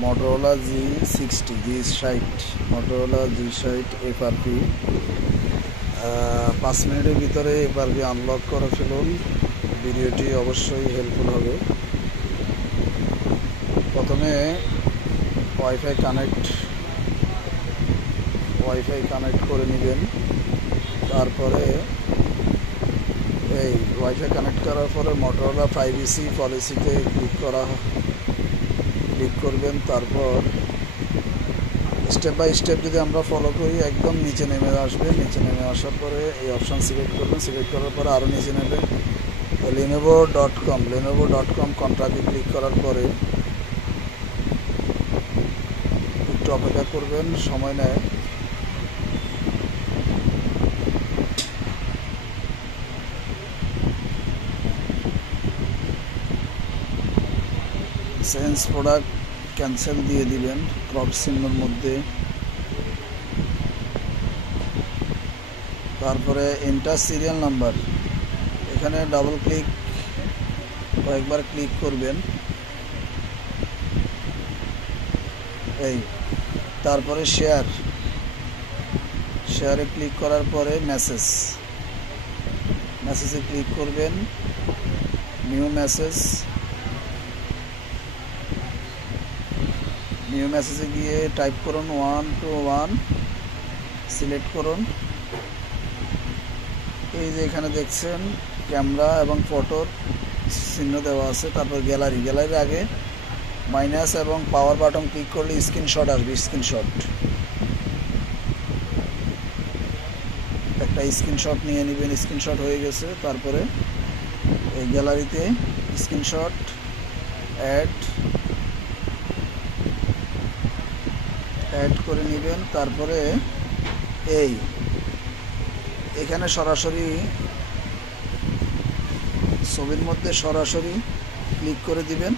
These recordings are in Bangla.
Motorola G60 Motorola G60 FRP 5 মিনিটের ভিতরে FRP আনলক করে ফেলুন। ভিডিওটি অবশ্যই হেল্পফুল হবে। প্রথমে ওয়াইফাই কানেক্ট করে নেবেন। তারপরে এই ওয়াইফাই কানেক্ট করার পরে Motorola প্রাইভেসি পলিসিতে ক্লিক করবেন। তারপর স্টেপ বাই স্টেপ যদি আমরা ফলো করি একদম নিচে নেমে আসবে। নিচে নেমে আসার পরে এই অপশান সিলেক্ট করবেন। সিলেক্ট করার পরে আরও নিচে নেবেন। lenovo.com কন্ট্রাক্টে ক্লিক করার পরে একটু অপেক্ষা করবেন, সময় নেয়। চেঞ্জ প্রোডাক্ট ক্যান্সেল দিয়ে দিবেন ক্রপ চিহ্নের মধ্যে। তারপরে এন্টার সিরিয়াল নাম্বার, এখানে ডাবল ক্লিক কয়েকবার ক্লিক করবেন। তারপরে শেয়ারে ক্লিক করার পরে মেসেজে ক্লিক করবেন। নিউ মেসেজে গিয়ে টাইপ করুন 121, সিলেক্ট করুন। এই যে এখানে দেখছেন ক্যামেরা এবং ফটোর চিহ্ন দেওয়া আছে। তারপর গ্যালারির আগে মাইনাস এবং পাওয়ার বাটন ক্লিক করলে স্ক্রিনশট আসবে। একটা স্ক্রিনশট নিয়ে নেবেন। স্ক্রিনশট হয়ে গেছে। তারপরে এই গ্যালারিতে স্ক্রিনশট অ্যাড করে নেবেন। তারপরে এখানে সরাসরি ছবির মধ্যে সরাসরি ক্লিক করে দিবেন।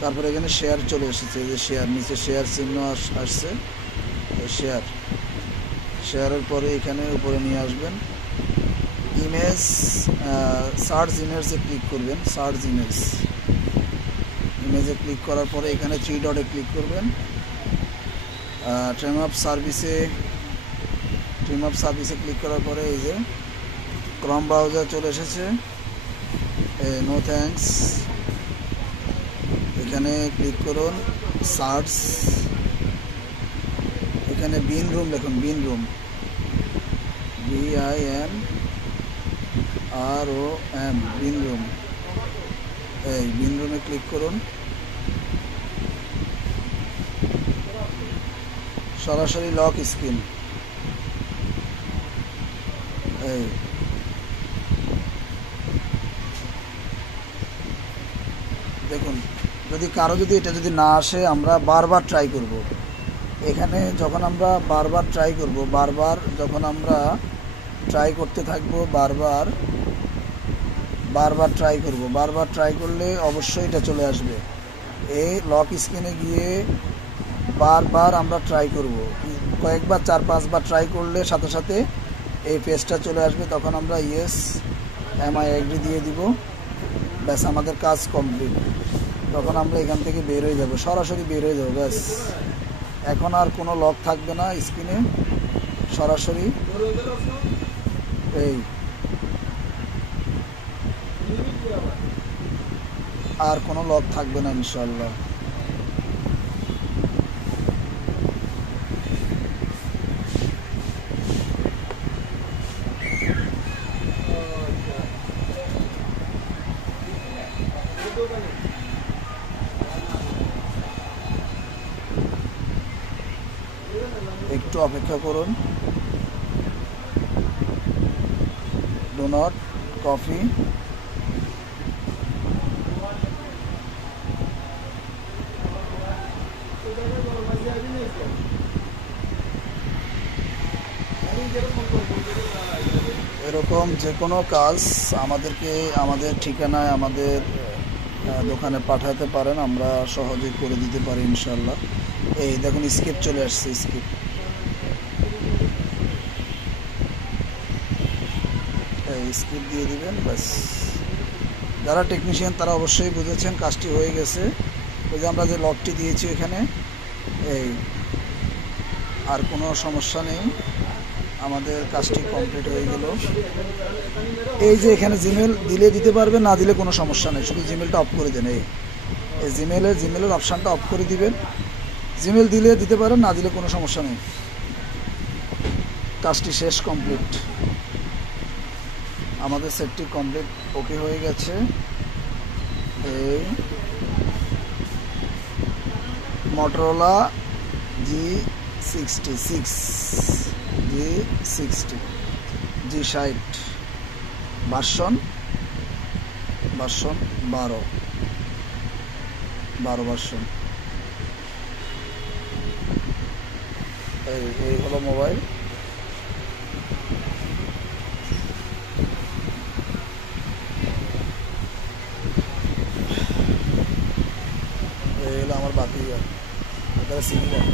তারপরে এখানে শেয়ার চলে এসেছে। যে নিচে শেয়ার চিহ্ন আসছে। শেয়ারের পরে এখানে উপরে নিয়ে আসবেন। সার্চ ইমেজে ক্লিক করবেন। ইমেজে ক্লিক করার পরে এখানে 3 ডটে ক্লিক করবেন। টার্ম অফ সার্ভিসে ক্লিক করার পরে এই যে ক্রোম ব্রাউজার চলে এসেছে। নো থ্যাঙ্কস, এখানে ক্লিক করুন। সার্চ, এখানে বিন রুম লিখুন। BINROOM BINROOM BINROOMে ক্লিক করুন। সরাসরি লক স্ক্রিন। দেখুন, এটা যদি না আসে আমরা বারবার ট্রাই করব। এখানে যখন আমরা বারবার ট্রাই করতে থাকবো, বারবার ট্রাই করলে অবশ্যই এটা চলে আসবে। এই লক স্ক্রিনে গিয়ে বারবার আমরা ট্রাই করব। কয়েকবার 4-5 বার ট্রাই করলে সাথে সাথে এই পেজটা চলে আসবে। তখন আমরা ইয়েস I এগ্রি দিয়ে দিব। ব্যাস, আমাদের কাজ কমপ্লিট। তখন আমরা এখান থেকে বের হয়ে যাব, সরাসরি বের হয়ে যাব। ব্যাস, এখন আর কোনো লক থাকবে না স্ক্রিনে। সরাসরি আর কোনো লক থাকবে না ইনশাআল্লাহ। একটু অপেক্ষা করুন। Do not copy. এরকম যে কোনো কাজ আমাদের ঠিকানায় আমাদের দোকানে পাঠাতে পারেন, আমরা সহজে করে দিতে পারি ইনশাল্লাহ। এই দেখুন স্কিপ চলে আসছে। স্কিপ দিয়ে দিবেন। ব্যাস, যারা টেকনিশিয়ান তারা অবশ্যই বুঝেছেন কাজটি হয়ে গেছে। ওই যে আমরা যে লকটি দিয়েছি এখানে, এই আর কোনো সমস্যা নেই, আমাদের কাজটি কমপ্লিট হয়ে গেল। এই যে এখানে জিমেল দিলে দিতে পারবে, না দিলে কোনো সমস্যা নেই, শুধু জিমেলটা অফ করে দেন। এই জিমেলের অপশানটা অফ করে দিবেন। জিমেল দিলে দিতে পারেন, না দিলে কোনো সমস্যা নেই। কাজটি শেষ, কমপ্লিট। আমাদের সেটটি কমপ্লিট, ওকে হয়ে গেছে। এই Motorola G66 G60 version 12 version. এই হলো মোবাইল। এই হলো আমার বাকি, এটা সিগন্যাল।